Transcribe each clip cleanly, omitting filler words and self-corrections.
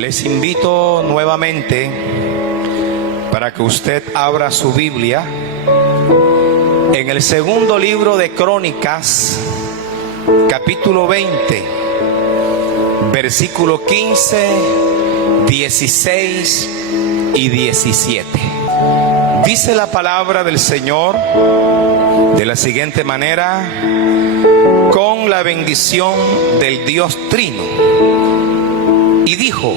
Les invito nuevamente para que usted abra su Biblia en el segundo libro de Crónicas, capítulo 20, versículo 15, 16 y 17. Dice la palabra del Señor de la siguiente manera, con la bendición del Dios Trino. Y dijo: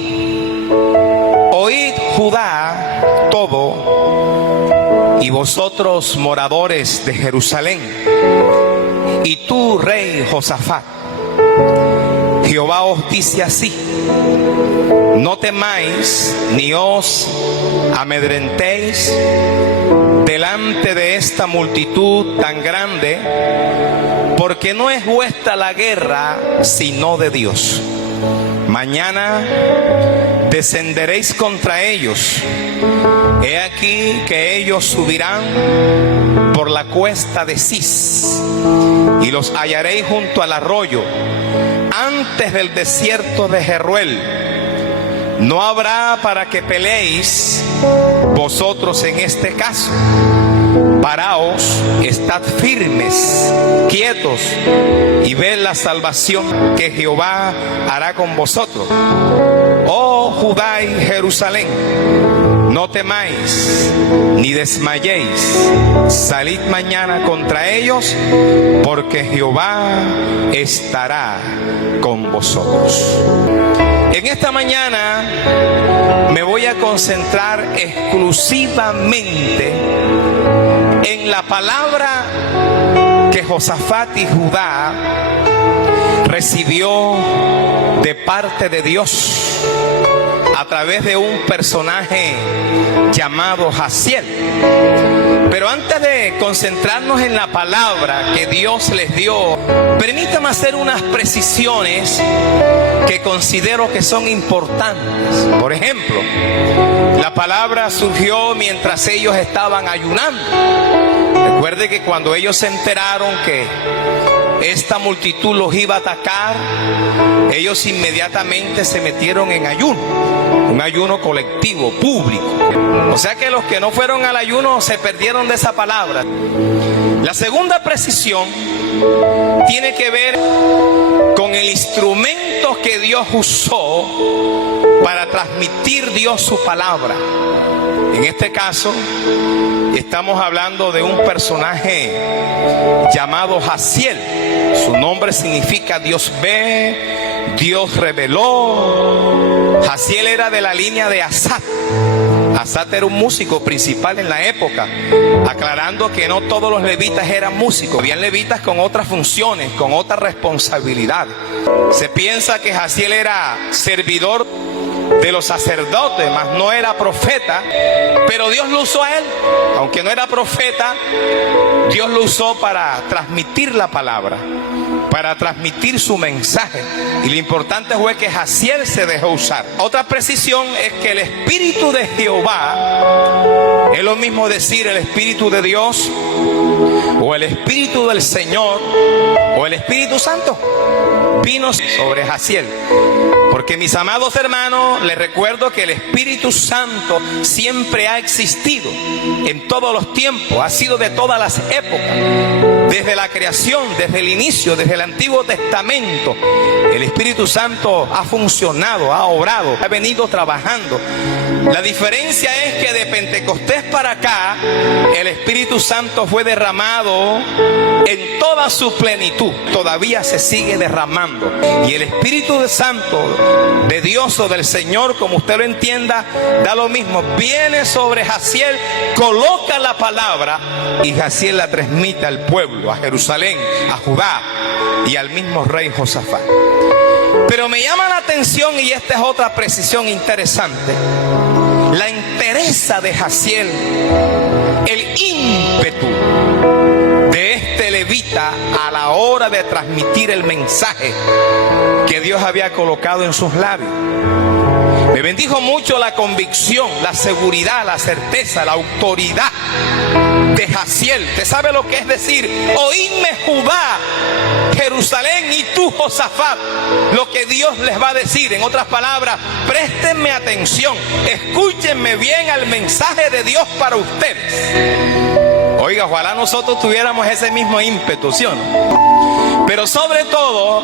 oíd Judá todo, y vosotros moradores de Jerusalén, y tú, rey Josafat, Jehová os dice así: no temáis ni os amedrentéis delante de esta multitud tan grande, porque no es vuestra la guerra, sino de Dios. Mañana descenderéis contra ellos. He aquí que ellos subirán por la cuesta de Cis, y los hallaréis junto al arroyo, antes del desierto de Jeruel. No habrá para que peleéis vosotros en este caso. Paraos, estad firmes, quietos, y ved la salvación que Jehová hará con vosotros. Oh Judá y Jerusalén, no temáis ni desmayéis. Salid mañana contra ellos, porque Jehová estará con vosotros. En esta mañana me voy a concentrar exclusivamente en la palabra que Josafat y Judá recibió de parte de Dios a través de un personaje llamado Jaziel. Pero antes de concentrarnos en la palabra que Dios les dio, permítame hacer unas precisiones que considero que son importantes. Por ejemplo, la palabra surgió mientras ellos estaban ayunando. Recuerde que cuando ellos se enteraron que esta multitud los iba a atacar, ellos inmediatamente se metieron en ayuno, un ayuno colectivo, público. O sea que los que no fueron al ayuno se perdieron de esa palabra. La segunda precisión tiene que ver con el instrumento que Dios usó para transmitir Dios su palabra. En este caso, estamos hablando de un personaje llamado Jaziel. Su nombre significa Dios ve, Dios reveló. Jaziel era de la línea de Asaf. Asaf era un músico principal en la época, aclarando que no todos los levitas eran músicos. Habían levitas con otras funciones, con otra responsabilidad. Se piensa que Jaziel era servidor de los sacerdotes, mas no era profeta, pero Dios lo usó a él. Aunque no era profeta, Dios lo usó para transmitir la palabra, para transmitir su mensaje. Y lo importante fue que Jaziel se dejó usar. Otra precisión es que el Espíritu de Jehová, es lo mismo decir el Espíritu de Dios, o el Espíritu del Señor, o el Espíritu Santo, vino sobre Jaziel. Porque, mis amados hermanos, les recuerdo que el Espíritu Santo siempre ha existido en todos los tiempos, ha sido de todas las épocas, desde la creación, desde el inicio, desde el Antiguo Testamento. El Espíritu Santo ha funcionado, ha obrado, ha venido trabajando. La diferencia es que de Pentecostés para acá, el Espíritu Santo fue derramado en toda su plenitud. Todavía se sigue derramando. Y el Espíritu Santo de Dios o del Señor, como usted lo entienda, da lo mismo. Viene sobre Jaziel, coloca la palabra y Jaziel la transmite al pueblo, a Jerusalén, a Judá y al mismo rey Josafat. Pero me llama la atención, y esta es otra precisión interesante, la entereza de Jaziel, el ímpetu de este levita a la hora de transmitir el mensaje que Dios había colocado en sus labios. Me bendijo mucho la convicción, la seguridad, la certeza, la autoridad de Jaziel. ¿Usted sabe lo que es decir? Oídme Judá, Jerusalén, y tú, Josafat, lo que Dios les va a decir. En otras palabras, préstenme atención, escúchenme bien al mensaje de Dios para ustedes. Oiga, ojalá nosotros tuviéramos ese mismo ímpetu, ¿sí o no? Pero sobre todo,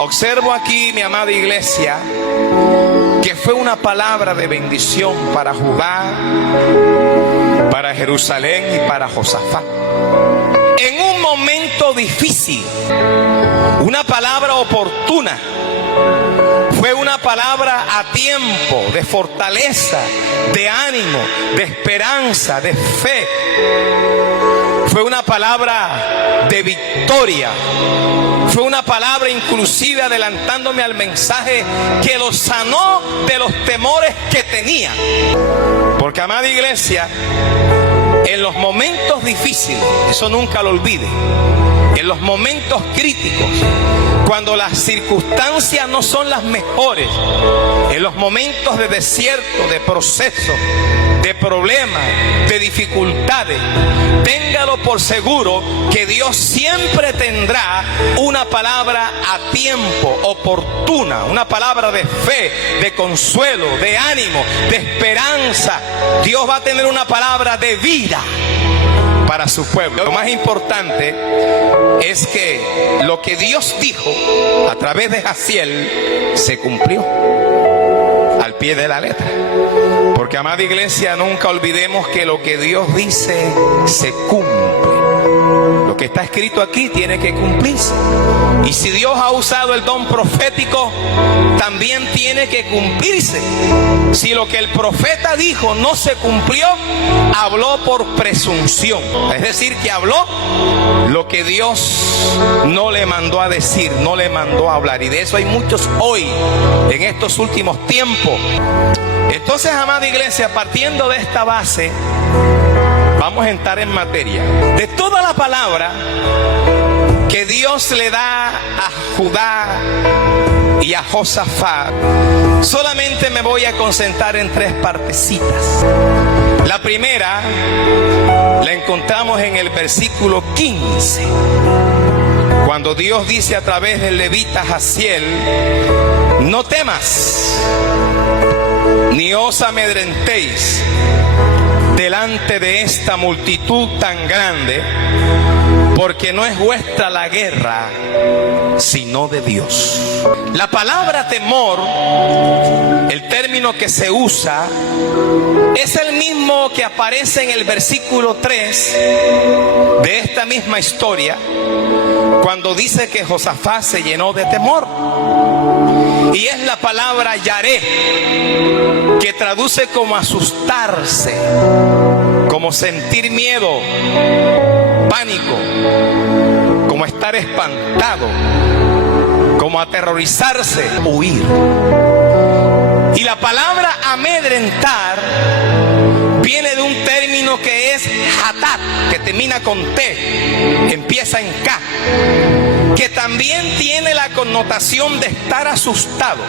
observo aquí, mi amada iglesia, que fue una palabra de bendición para Judá, para Jerusalén y para Josafat. En un momento difícil, una palabra oportuna. Fue una palabra a tiempo, de fortaleza, de ánimo, de esperanza, de fe. Fue una palabra de victoria. Fue una palabra inclusive adelantándome al mensaje que los sanó de los temores que tenía. Porque, amada iglesia, en los momentos difíciles, eso nunca lo olvide, en los momentos críticos, cuando las circunstancias no son las mejores, en los momentos de desierto, de proceso, de problemas, de dificultades, téngalo por seguro que Dios siempre tendrá una palabra a tiempo, oportuna, una palabra de fe, de consuelo, de ánimo, de esperanza. Dios va a tener una palabra de vida para su pueblo. Lo más importante es que lo que Dios dijo a través de Jaciel se cumplió al pie de la letra. Porque, amada iglesia, nunca olvidemos que lo que Dios dice se cumple. Lo que está escrito aquí tiene que cumplirse. Y si Dios ha usado el don profético, también tiene que cumplirse. Si lo que el profeta dijo no se cumplió, habló por presunción. Es decir, que habló lo que Dios no le mandó a decir, no le mandó a hablar. Y de eso hay muchos hoy, en estos últimos tiempos. Entonces, amada iglesia, partiendo de esta base, vamos a entrar en materia. De toda la palabra que Dios le da a Judá y a Josafat, solamente me voy a concentrar en tres partecitas. La primera la encontramos en el versículo 15, cuando Dios dice a través del levita Jaciel: no temas, ni os amedrentéis delante de esta multitud tan grande, porque no es vuestra la guerra, sino de Dios. La palabra temor, el término que se usa, es el mismo que aparece en el versículo 3 de esta misma historia, cuando dice que Josafat se llenó de temor. Y es la palabra yaré, que traduce como asustarse, como sentir miedo, pánico, como estar espantado, como aterrorizarse, huir. Y la palabra amedrentar viene de un término que es hatat, que termina con T, empieza en K, que también tiene la connotación de estar asustado,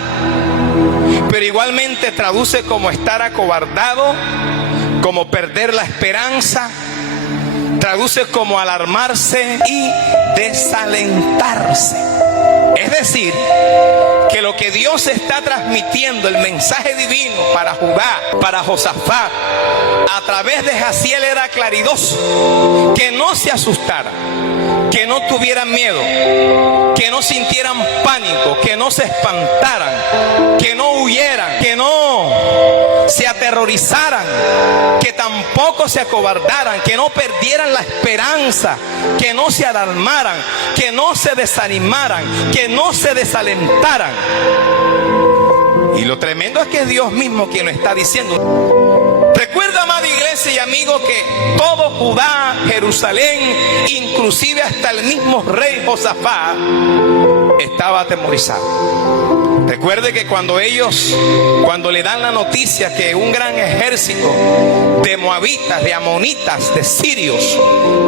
pero igualmente traduce como estar acobardado, como perder la esperanza, traduce como alarmarse y desalentarse. Es decir, que lo que Dios está transmitiendo, el mensaje divino para Judá, para Josafat, a través de Jaciel, era claridoso: que no se asustaran, que no tuvieran miedo, que no sintieran pánico, que no se espantaran, que no huyeran, que no se aterrorizaran, que tampoco se acobardaran, que no perdieran la esperanza, que no se alarmaran, que no se desanimaran, que no se desalentaran. Y lo tremendo es que es Dios mismo quien lo está diciendo. Recuerda, amada iglesia y amigo, que todo Judá, Jerusalén, inclusive hasta el mismo rey Josafat, estaba atemorizado. Recuerde que cuando le dan la noticia que un gran ejército de moabitas, de amonitas, de sirios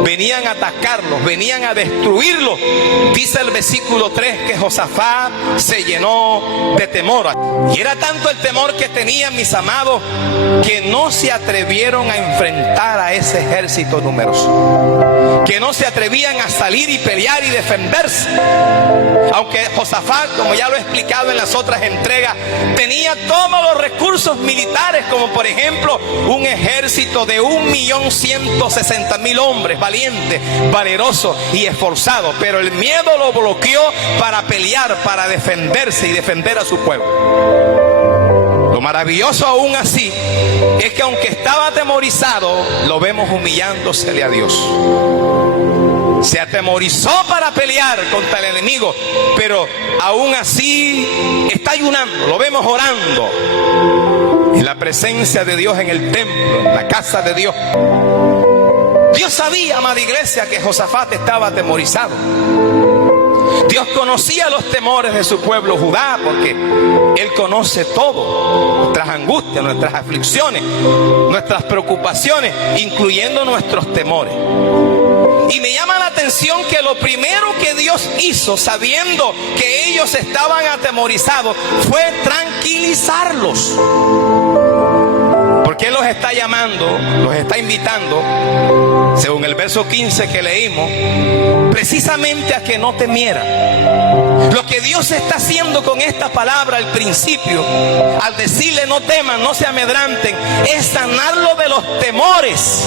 venían a atacarlos, venían a destruirlos, dice el versículo 3 que Josafat se llenó de temor. Y era tanto el temor que tenían, mis amados, que no se atrevieron a enfrentar a ese ejército numeroso, que no se atrevían a salir y pelear y defenderse. Aunque Josafat, como ya lo he explicado en las otras entregas, tenía todos los recursos militares, como por ejemplo un ejército de 1.160.000 hombres, valientes, valerosos y esforzados, pero el miedo lo bloqueó para pelear, para defenderse y defender a su pueblo. Lo maravilloso aún así es que aunque estaba atemorizado, lo vemos humillándosele a Dios. Se atemorizó para pelear contra el enemigo, pero aún así está ayunando, lo vemos orando en la presencia de Dios, en el templo, en la casa de Dios. Dios sabía, amada iglesia, que Josafat estaba atemorizado. Dios conocía los temores de su pueblo Judá, porque Él conoce todo, nuestras angustias, nuestras aflicciones, nuestras preocupaciones, incluyendo nuestros temores. Y me llama la atención que lo primero que Dios hizo, sabiendo que ellos estaban atemorizados, fue tranquilizarlos. Porque Él los está llamando, los está invitando, según el verso 15 que leímos, precisamente a que no temieran. Lo que Dios está haciendo con esta palabra al principio, al decirle no teman, no se amedranten, es sanarlo de los temores.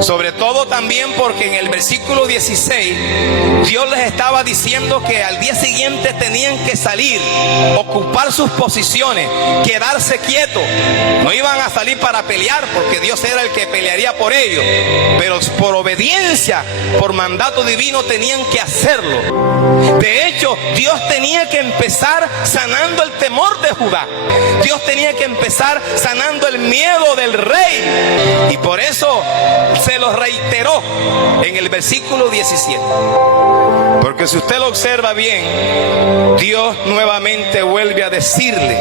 Sobre todo también porque en el versículo 16 Dios les estaba diciendo que al día siguiente tenían que salir, ocupar sus posiciones, quedarse quietos. No iban a salir para pelear porque Dios era el que pelearía por ellos, pero por obediencia, por mandato divino tenían que hacerlo. De hecho, Dios tenía que empezar sanando el temor de Judá. Dios tenía que empezar sanando el miedo del rey, y por eso se lo reiteró en el versículo 17. Porque si usted lo observa bien, Dios nuevamente vuelve a decirle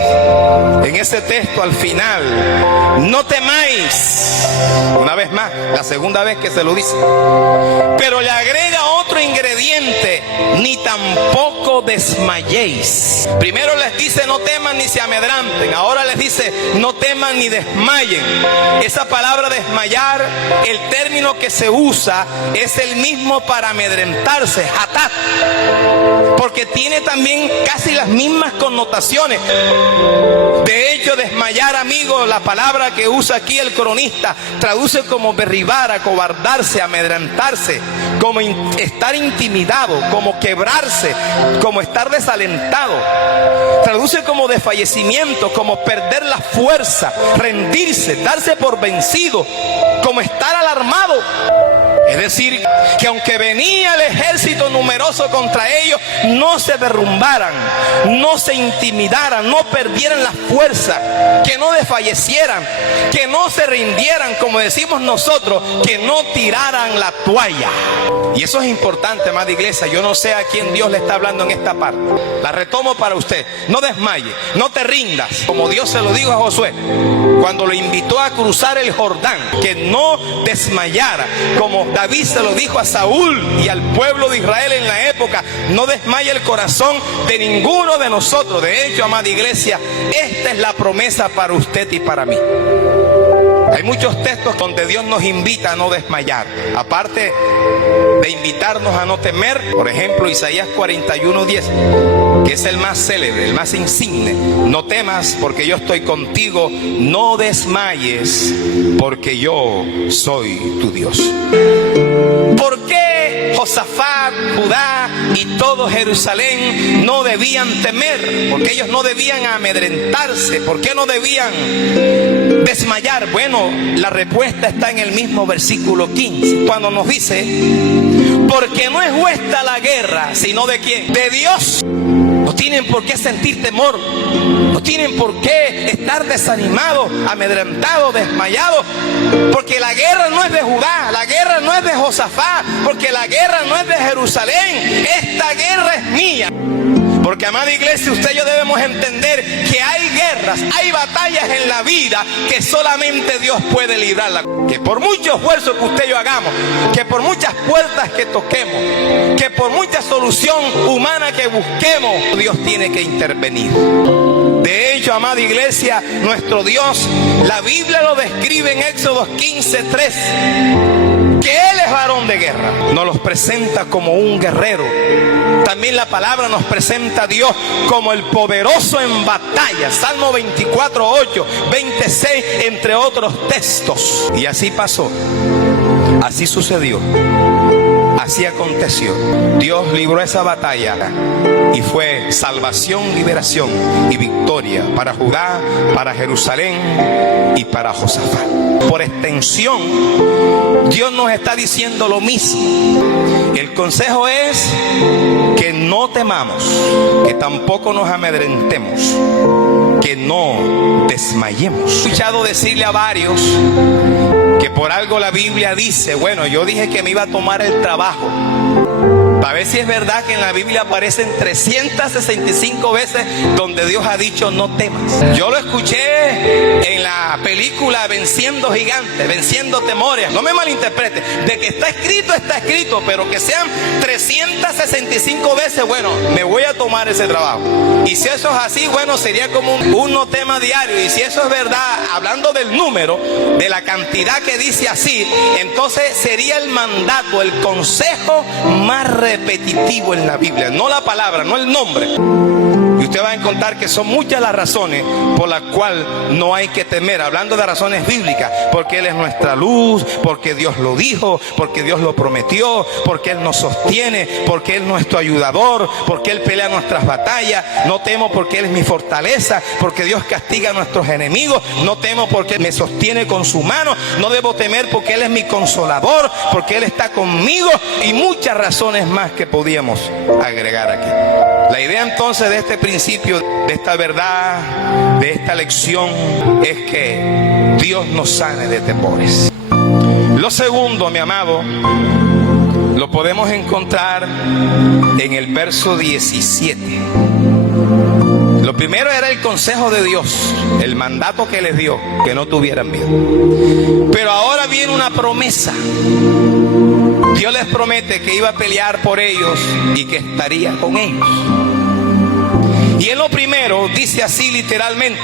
en ese texto al final: no temáis. Una vez más, la segunda vez que se lo dice. Pero le agrega otro ingrediente: ni tampoco desmayéis. Primero les dice no teman ni se amedranten. Ahora les dice no teman ni desmayen. Esa palabra desmayar, el término que se usa es el mismo para amedrentarse, hatat, porque tiene también casi las mismas connotaciones. De hecho, desmayar, amigo, la palabra que usa aquí el cronista, traduce como derribar, acobardarse, amedrentarse, como estar intimidado, como quebrarse, como estar desalentado. Traduce como desfallecimiento, como perder la fuerza, rendirse, darse por vencido, como estar alarmado. Es decir, que aunque venía el ejército numeroso contra ellos, no se derrumbaran, no se intimidaran, no perdieran la fuerza, que no desfallecieran, que no se rindieran, como decimos nosotros, que no tiraran la toalla. Y eso es importante, amada iglesia. Yo no sé a quién Dios le está hablando en esta parte. La retomo para usted: no desmaye, no te rindas, como Dios se lo dijo a Josué cuando lo invitó a cruzar el Jordán, que no desmayara, como David se lo dijo a Saúl y al pueblo de Israel en la época. No desmaye el corazón de ninguno de nosotros. De hecho, amada iglesia, esta es la promesa para usted y para mí. Hay muchos textos donde Dios nos invita a no desmayar, aparte de invitarnos a no temer. Por ejemplo, Isaías 41:10, que es el más célebre, el más insigne: no temas porque yo estoy contigo, no desmayes porque yo soy tu Dios. ¿Por qué Josafat, Judá y todo Jerusalén no debían temer? ¿Por qué ellos no debían amedrentarse? ¿Por qué no debían desmayar? Bueno, la respuesta está en el mismo versículo 15, cuando nos dice: porque no es vuestra la guerra, sino ¿de quién? De Dios. No tienen por qué sentir temor, no tienen por qué estar desanimados, amedrentados, desmayados, porque la guerra no es de Judá, la guerra no es de Josafat, porque la guerra no es de Jerusalén. Esta guerra es mía. Porque, amada iglesia, usted y yo debemos entender que hay guerras, hay batallas en la vida que solamente Dios puede librarla. Que por mucho esfuerzo que usted y yo hagamos, que por muchas puertas que toquemos, que por mucha solución humana que busquemos, Dios tiene que intervenir. De hecho, amada iglesia, nuestro Dios, la Biblia lo describe en Éxodo 15:3, que Él es varón de guerra. Nos los presenta como un guerrero. También la palabra nos presenta a Dios como el poderoso en batalla. Salmo 24:8, 26, entre otros textos. Y así pasó, así sucedió, así aconteció. Dios libró esa batalla y fue salvación, liberación y victoria para Judá, para Jerusalén y para Josafat. Por extensión, Dios nos está diciendo lo mismo. El consejo es que no temamos, que tampoco nos amedrentemos, que no desmayemos. He escuchado decirle a varios que por algo la Biblia dice, bueno, yo dije que me iba a tomar el trabajo. A ver si es verdad que en la Biblia aparecen 365 veces donde Dios ha dicho no temas. Yo lo escuché en la película Venciendo Gigantes, Venciendo Temores. No me malinterprete, de que está escrito, pero que sean 365 veces, bueno, me voy a tomar ese trabajo. Y si eso es así, bueno, sería como un no tema diario. Y si eso es verdad, hablando del número, de la cantidad que dice así, entonces sería el mandato, el consejo más repetitivo en la Biblia, no la palabra, no el nombre. Y usted va a encontrar que son muchas las razones por las cuales no hay que temer, hablando de razones bíblicas, porque Él es nuestra luz, porque Dios lo dijo, porque Dios lo prometió, porque Él nos sostiene, porque Él es nuestro ayudador, porque Él pelea nuestras batallas. No temo porque Él es mi fortaleza, porque Dios castiga a nuestros enemigos. No temo porque Él me sostiene con su mano. No debo temer porque Él es mi consolador, porque Él está conmigo, y muchas razones más que podíamos agregar aquí. La idea entonces de este principio, de esta verdad, de esta lección, es que Dios nos sane de temores. Lo segundo, mi amado, lo podemos encontrar en el verso 17. Lo primero era el consejo de Dios, el mandato que les dio, que no tuvieran miedo. Pero ahora viene una promesa. Dios les promete que iba a pelear por ellos y que estaría con ellos. Y en lo primero dice así literalmente: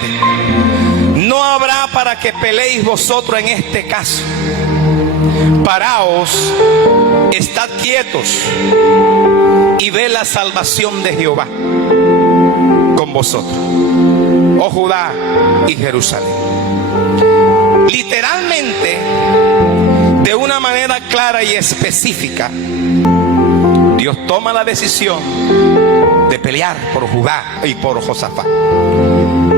no habrá para que peleéis vosotros en este caso. Paraos, estad quietos y ve la salvación de Jehová con vosotros, oh Judá y Jerusalén. Literalmente, de una manera clara y específica, Dios toma la decisión de pelear por Judá y por Josafat.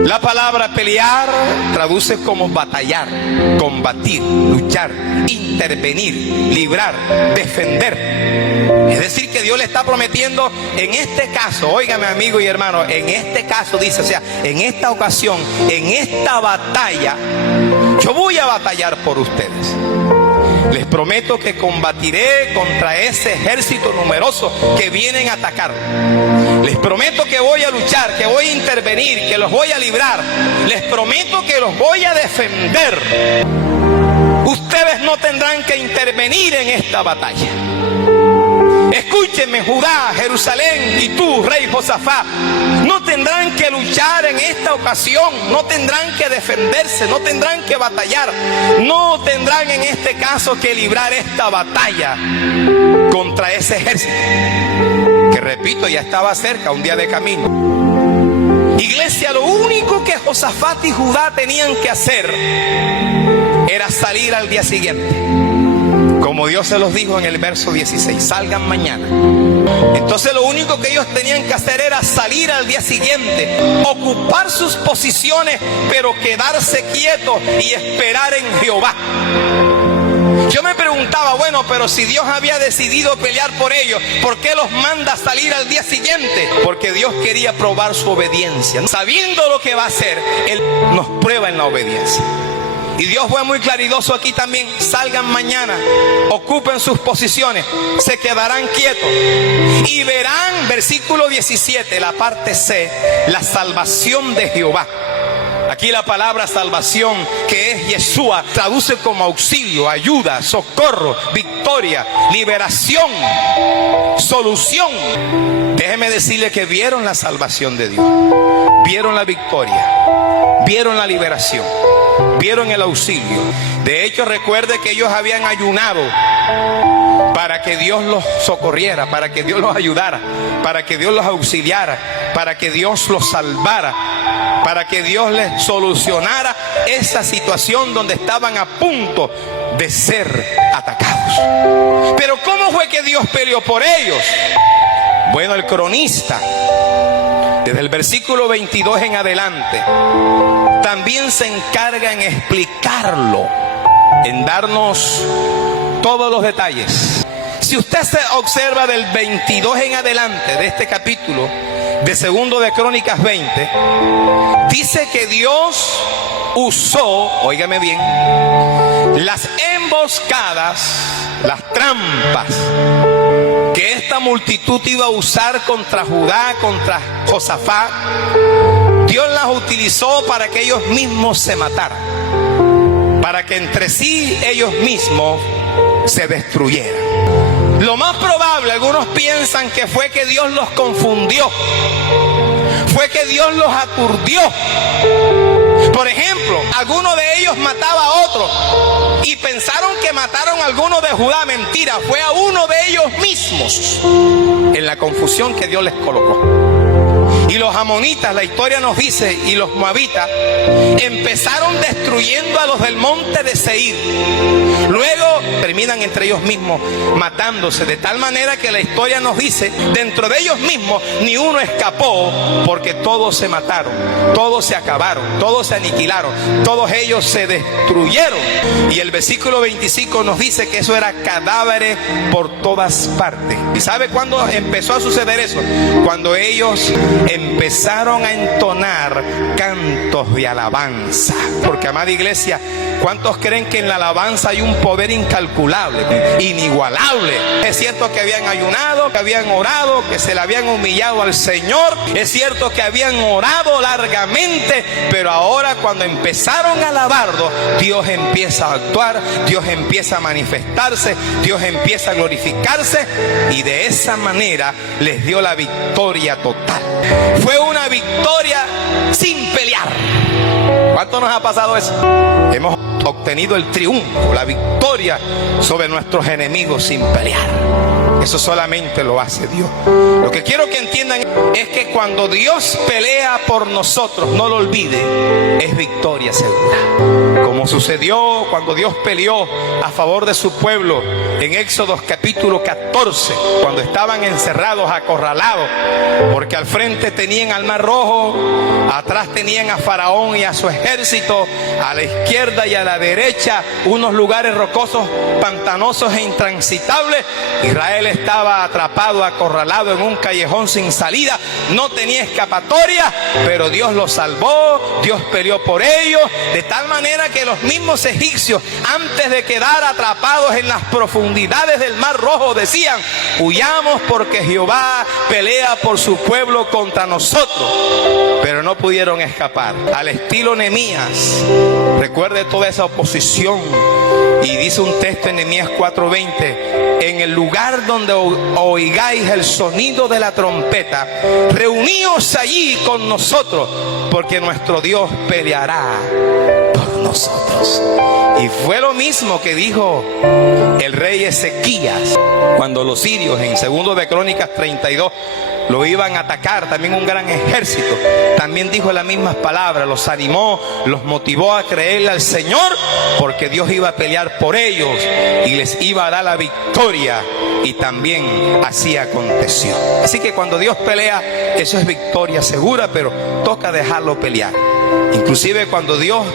La palabra pelear traduce como batallar, combatir, luchar, intervenir, librar, defender. Es decir, que Dios le está prometiendo en este caso, óigame amigo y hermano, en este caso dice, o sea, en esta ocasión, en esta batalla, yo voy a batallar por ustedes. Les prometo que combatiré contra ese ejército numeroso que vienen a atacar. Les prometo que voy a luchar, que voy a intervenir, que los voy a librar. Les prometo que los voy a defender. Ustedes no tendrán que intervenir en esta batalla. Escúchenme, Judá, Jerusalén y tú, rey Josafat, no tendrán que luchar en esta ocasión, no tendrán que defenderse, no tendrán que batallar, no tendrán en este caso que librar esta batalla contra ese ejército, que repito, ya estaba cerca, un día de camino. Iglesia, lo único que Josafat y Judá tenían que hacer era salir al día siguiente. Como Dios se los dijo en el verso 16, salgan mañana. Entonces lo único que ellos tenían que hacer era salir al día siguiente, ocupar sus posiciones, pero quedarse quietos y esperar en Jehová. Yo me preguntaba, bueno, pero si Dios había decidido pelear por ellos, ¿por qué los manda a salir al día siguiente? Porque Dios quería probar su obediencia. Sabiendo lo que va a hacer, Él nos prueba en la obediencia. Y Dios fue muy claridoso aquí también. Salgan mañana, ocupen sus posiciones, se quedarán quietos y verán, versículo 17, la parte C, la salvación de Jehová. Aquí la palabra salvación, que es Yeshua, traduce como auxilio, ayuda, socorro, victoria, liberación, solución. Déjeme decirle que vieron la salvación de Dios, vieron la victoria, vieron la liberación, vieron el auxilio. De hecho, recuerde que ellos habían ayunado para que Dios los socorriera, para que Dios los ayudara, para que Dios los auxiliara, para que Dios los salvara, para que Dios les solucionara esa situación donde estaban a punto de ser atacados. Pero ¿cómo fue que Dios peleó por ellos? Bueno, el cronista, desde el versículo 22 en adelante, también se encarga en explicarlo, en darnos todos los detalles. Si usted se observa del 22 en adelante de este capítulo de segundo de Crónicas 20, dice que Dios usó, óigame bien, las emboscadas, las trampas que esta multitud iba a usar contra Judá, contra Josafat. Dios las utilizó para que ellos mismos se mataran, para que entre sí ellos mismos se destruyeran. Lo más probable, algunos piensan que fue que Dios los confundió, fue que Dios los aturdió. Por ejemplo, alguno de ellos mataba a otro y pensaron que mataron a alguno de Judá. Mentira, fue a uno de ellos mismos, en la confusión que Dios les colocó. Y los amonitas, la historia nos dice, y los moabitas empezaron destruyendo a los del monte de Seir. Luego terminan entre ellos mismos matándose, de tal manera que la historia nos dice, dentro de ellos mismos ni uno escapó, porque todos se mataron, todos se acabaron, todos se aniquilaron, todos ellos se destruyeron. Y el versículo 25 nos dice que eso era cadáveres por todas partes. ¿Y sabe cuándo empezó a suceder eso? Cuando ellos empezaron a entonar cantos de alabanza. Porque, amada iglesia, ¿cuántos creen que en la alabanza hay un poder incalculable, inigualable? Es cierto que habían ayunado, que habían orado, que se le habían humillado al Señor. Es cierto que habían orado largamente, pero ahora cuando empezaron a alabarlo, Dios empieza a actuar, Dios empieza a manifestarse, Dios empieza a glorificarse, y de esa manera les dio la victoria total. Fue una victoria sin pelear. ¿Cuánto nos ha pasado eso? Hemos obtenido el triunfo, la victoria sobre nuestros enemigos sin pelear. Eso solamente lo hace Dios. Lo que quiero que entiendan es que cuando Dios pelea por nosotros, no lo olvide, es victoria segura. Como sucedió cuando Dios peleó a favor de su pueblo en Éxodo capítulo 14, cuando estaban encerrados, acorralados, porque al frente tenían al Mar Rojo, atrás tenían a Faraón y a su ejército, a la izquierda y a la derecha unos lugares rocosos, pantanosos e intransitables. Israel estaba atrapado, acorralado en un callejón sin salida, no tenía escapatoria, pero Dios los salvó, Dios peleó por ellos, de tal manera que los mismos egipcios, antes de quedar atrapados en las profundidades del Mar Rojo, decían: huyamos porque Jehová pelea por su pueblo contra nosotros. Pero no pudieron escapar. Al estilo Nehemías, recuerde toda esa oposición, y dice un texto en Nehemías 4:20: en el lugar donde oigáis el sonido de la trompeta, reuníos allí con nosotros, porque nuestro Dios peleará por nosotros. Y fue lo mismo que dijo el rey Ezequías cuando los sirios, en segundo de Crónicas 32, lo iban a atacar, también un gran ejército. También dijo las mismas palabras, los animó, los motivó a creerle al Señor, porque Dios iba a pelear por ellos y les iba a dar la victoria, y también así aconteció. Así que cuando Dios pelea, eso es victoria segura, pero toca dejarlo pelear. Inclusive cuando Dios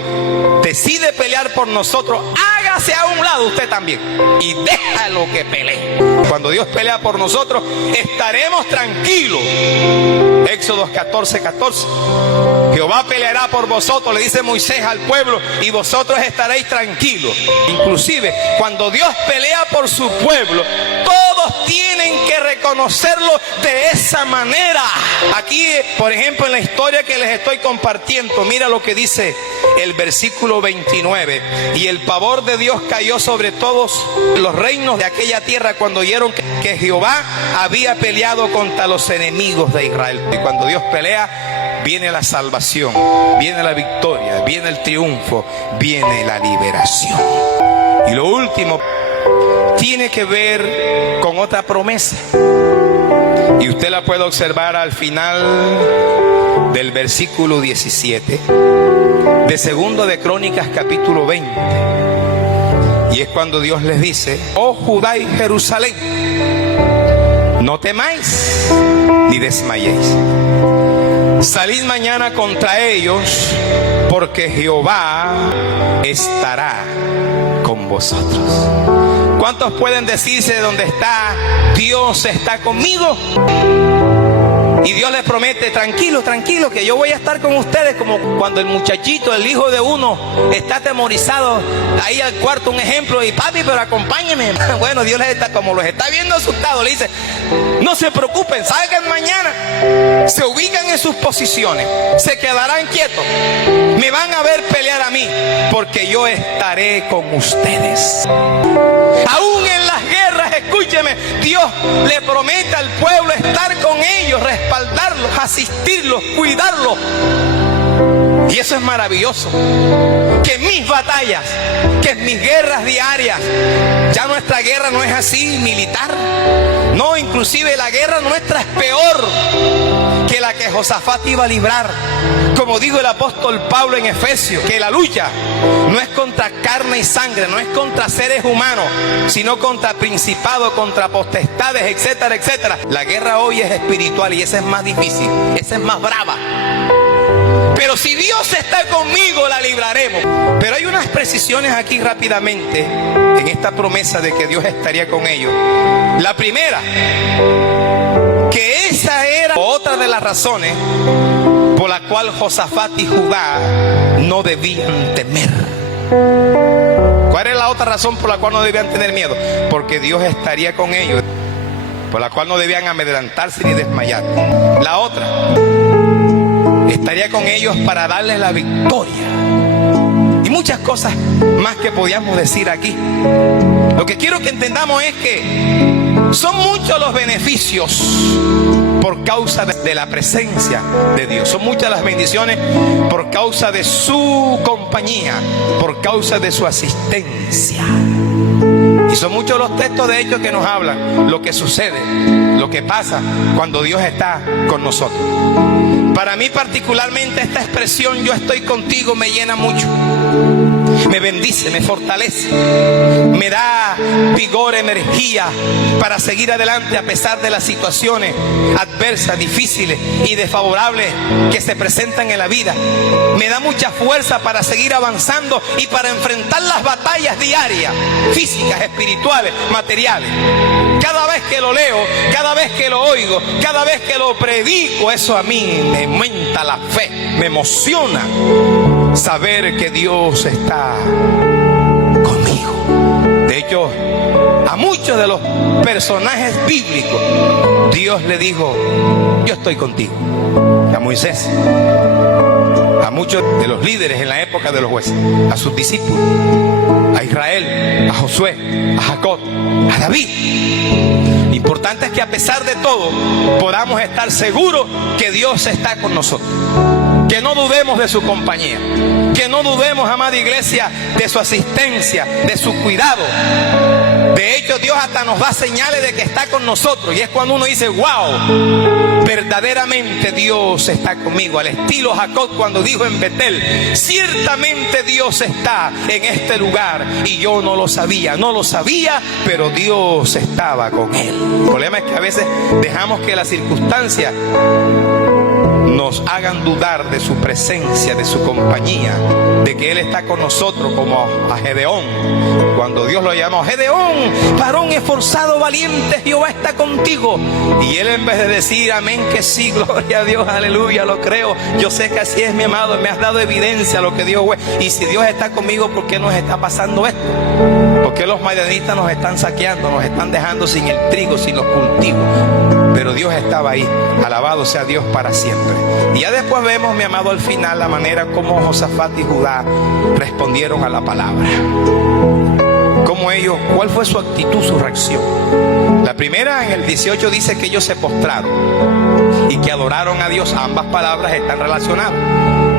decide pelear por nosotros, hágase a un lado usted también y déjalo que pelee. Cuando Dios pelea por nosotros, estaremos tranquilos. Éxodo 14:14. Jehová peleará por vosotros, le dice Moisés al pueblo, y vosotros estaréis tranquilos. Inclusive, cuando Dios pelea por su pueblo, todos tienen que reconocerlo de esa manera. Aquí, por ejemplo, en la historia que les estoy compartiendo, mira lo que dice el versículo 29. Y el pavor de Dios cayó sobre todos los reinos de aquella tierra cuando oyeron que Jehová había peleado contra los enemigos de Israel. Y cuando Dios pelea, viene la salvación, viene la victoria, viene el triunfo, viene la liberación. Y lo último tiene que ver con otra promesa, y usted la puede observar al final del versículo 17 de Segundo de Crónicas capítulo 20. Y es cuando Dios les dice: oh Judá y Jerusalén, no temáis ni desmayéis. Salid mañana contra ellos, porque Jehová estará con vosotros. ¿Cuántos pueden decirse donde está Dios está conmigo? Y Dios les promete: tranquilo, tranquilo, que yo voy a estar con ustedes. Como cuando el muchachito, el hijo de uno, está atemorizado ahí al cuarto, un ejemplo, y papi, pero acompáñeme. Bueno, Dios les está, como los está viendo asustados, le dice: no se preocupen, salgan mañana, se ubican en sus posiciones, se quedarán quietos, me van a ver pelear a mí, porque yo estaré con ustedes. Aún en las guerras, escúcheme, Dios le promete al pueblo estar con ellos, respaldarlos, asistirlos, cuidarlos. Y eso es maravilloso. Que en mis batallas, que en mis guerras diarias, ya nuestra guerra no es así militar. No, inclusive la guerra nuestra es peor que la que Josafat iba a librar. Como dijo el apóstol Pablo en Efesios, que la lucha no es contra carne y sangre, no es contra seres humanos, sino contra principados, contra potestades, etcétera, etcétera. La guerra hoy es espiritual y esa es más difícil, esa es más brava. Pero si Dios está conmigo, la libraremos. Pero hay unas precisiones aquí rápidamente en esta promesa de que Dios estaría con ellos. La primera, que esa era otra de las razones por la cual Josafat y Judá no debían temer. ¿Cuál es la otra razón por la cual no debían tener miedo? Porque Dios estaría con ellos, por la cual no debían amedrentarse ni desmayar. La otra, estaría con ellos para darles la victoria. Y muchas cosas más que podíamos decir aquí. Lo que quiero que entendamos es que son muchos los beneficios por causa de la presencia de Dios. Son muchas las bendiciones por causa de su compañía, por causa de su asistencia. Y son muchos los textos de hechos que nos hablan lo que sucede, lo que pasa cuando Dios está con nosotros. Para mí particularmente esta expresión "yo estoy contigo" me llena mucho. Me bendice, me fortalece, me da vigor, energía para seguir adelante a pesar de las situaciones adversas, difíciles y desfavorables que se presentan en la vida. Me da mucha fuerza para seguir avanzando y para enfrentar las batallas diarias, físicas, espirituales, materiales. Cada vez que lo leo, cada vez que lo oigo, cada vez que lo predico, eso a mí me aumenta la fe, me emociona saber que Dios está conmigo. De hecho, a muchos de los personajes bíblicos Dios le dijo: yo estoy contigo. A Moisés, a muchos de los líderes en la época de los jueces, a sus discípulos, a Israel, a Josué, a Jacob, a David. Importante es que a pesar de todo podamos estar seguros que Dios está con nosotros. Que no dudemos de su compañía, que no dudemos, amada iglesia, de su asistencia, de su cuidado. De hecho, Dios hasta nos da señales de que está con nosotros, y es cuando uno dice: wow, verdaderamente Dios está conmigo. Al estilo Jacob cuando dijo en Betel: ciertamente Dios está en este lugar, y yo no lo sabía, pero Dios estaba con él. El problema es que a veces dejamos que las circunstancias nos hagan dudar de su presencia, de su compañía, de que Él está con nosotros, como a Gedeón. Cuando Dios lo llamó: Gedeón, varón esforzado, valiente, Jehová está contigo. Y él, en vez de decir amén, que sí, gloria a Dios, aleluya, lo creo, yo sé que así es, mi amado, me has dado evidencia a lo que Dios es. Y si Dios está conmigo, ¿por qué nos está pasando esto? ¿Por qué los madianitas nos están saqueando, nos están dejando sin el trigo, sin los cultivos? Pero Dios estaba ahí. Alabado sea Dios para siempre. Y ya después vemos, mi amado, al final la manera como Josafat y Judá respondieron a la palabra. Como ellos, ¿cuál fue su actitud, su reacción? La primera, en el 18, dice que ellos se postraron y que adoraron a Dios. Ambas palabras están relacionadas,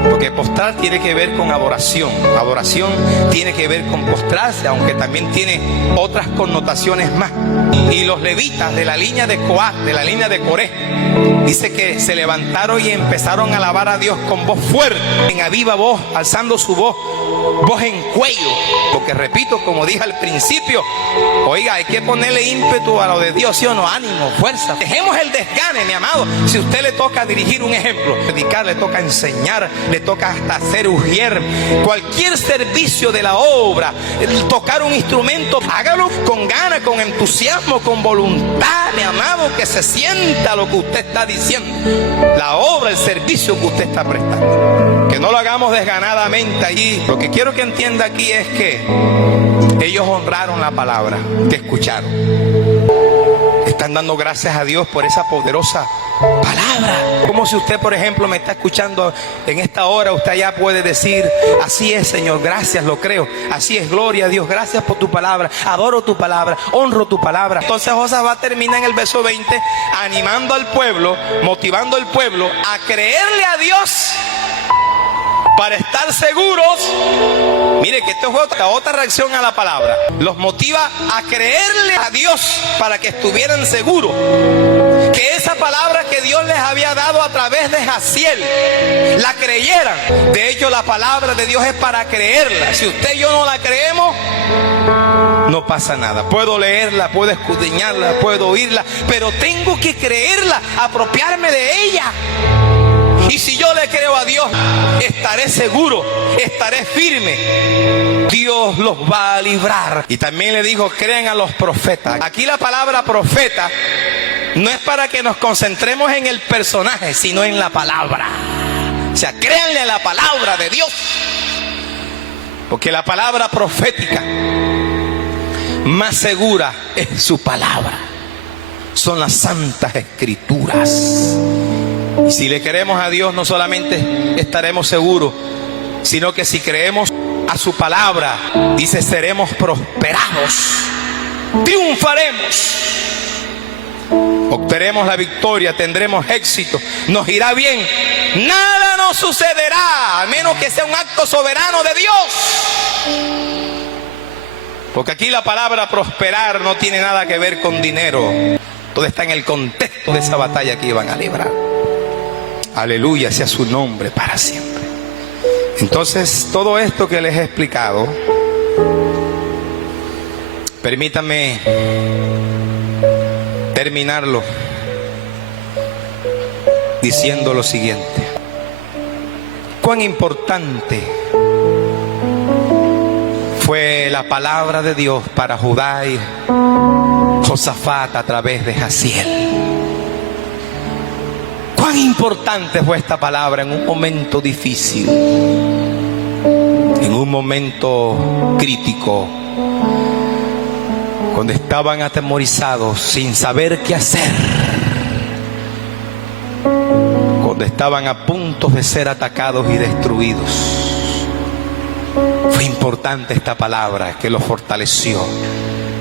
porque postrar tiene que ver con adoración. Adoración tiene que ver con postrarse, aunque también tiene otras connotaciones más. Y los levitas de la línea de Coat, de la línea de Coré, dice que se levantaron y empezaron a alabar a Dios con voz fuerte, en a viva voz, alzando su voz en cuello. Porque repito, como dije al principio, oiga, hay que ponerle ímpetu a lo de Dios, ¿sí o no? Ánimo, fuerza. Dejemos el desgane, mi amado. Si a usted le toca dirigir un ejemplo, predicar, le toca enseñar, le toca hasta hacer ujier, cualquier servicio de la obra, tocar un instrumento, hágalo con ganas, con entusiasmo, con voluntad, mi amado, que se sienta lo que usted está diciendo, la obra, el servicio que usted está prestando. Que no lo hagamos desganadamente allí. Lo que quiero que entienda aquí es que ellos honraron la palabra que escucharon. Están dando gracias a Dios por esa poderosa palabra. Como si usted, por ejemplo, me está escuchando en esta hora, usted ya puede decir: así es, Señor, gracias, lo creo. Así es, gloria a Dios, gracias por tu palabra, adoro tu palabra, honro tu palabra. Entonces Josafat termina en el verso 20 animando al pueblo, motivando al pueblo a creerle a Dios para estar seguros. Mire que esto fue otra reacción a la palabra. Los motiva a creerle a Dios para que estuvieran seguros que esa palabra que Dios les había dado a través de Jaciel la creyeran. De hecho, la palabra de Dios es para creerla. Si usted y yo no la creemos, no pasa nada. Puedo leerla, puedo escudriñarla, puedo oírla, pero tengo que creerla, apropiarme de ella. Y si yo le creo a Dios, estaré seguro, estaré firme. Dios los va a librar. Y también le dijo: crean a los profetas. Aquí la palabra profeta no es para que nos concentremos en el personaje, sino en la palabra. O sea, créanle a la palabra de Dios, porque la palabra profética más segura es su palabra. Son las santas escrituras. Y si le creemos a Dios, no solamente estaremos seguros, sino que si creemos a su palabra, dice, seremos prosperados, triunfaremos, obtendremos la victoria, tendremos éxito, nos irá bien, nada nos sucederá, a menos que sea un acto soberano de Dios. Porque aquí la palabra prosperar no tiene nada que ver con dinero. Todo está en el contexto de esa batalla que iban a librar. Aleluya sea su nombre para siempre. Entonces, todo esto que les he explicado, permítanme terminarlo diciendo lo siguiente: cuán importante fue la palabra de Dios para Judá y Josafat a través de Jaciel. Cuán importante fue esta palabra en un momento difícil, en un momento crítico, cuando estaban atemorizados sin saber qué hacer, cuando estaban a punto de ser atacados y destruidos. Fue importante esta palabra que los fortaleció,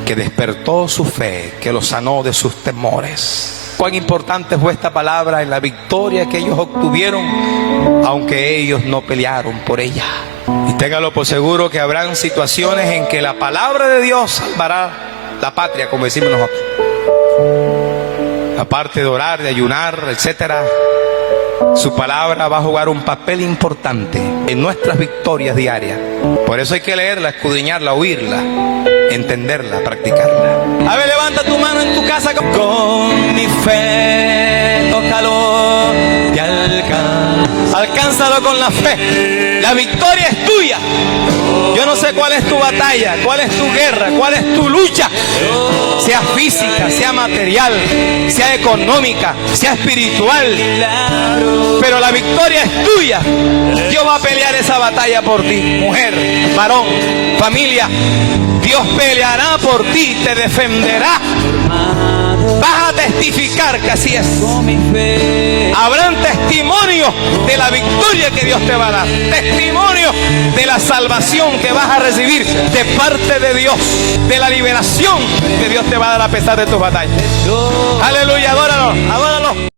que despertó su fe, que los sanó de sus temores. Cuán importante fue esta palabra en la victoria que ellos obtuvieron, aunque ellos no pelearon por ella. Y téngalo por seguro que habrán situaciones en que la palabra de Dios salvará la patria, como decimos nosotros. Aparte de orar, de ayunar, etcétera, su palabra va a jugar un papel importante en nuestras victorias diarias. Por eso hay que leerla, escudriñarla, oírla, entenderla, practicarla. A ver, levanta tu mano en tu casa. Con mi fe, tócalo, te alcanza. Alcánzalo con la fe. La victoria es tuya. Yo no sé cuál es tu batalla, cuál es tu guerra, cuál es tu lucha. Sea física, sea material, sea económica, sea espiritual. Pero la victoria es tuya. Dios va a pelear esa batalla por ti. Mujer, varón, familia. Dios peleará por ti, te defenderá. Vas a testificar que así es. Habrán testimonios de la victoria que Dios te va a dar. Testimonios de la salvación que vas a recibir de parte de Dios. De la liberación que Dios te va a dar a pesar de tus batallas. Aleluya, adóralo, adóralo.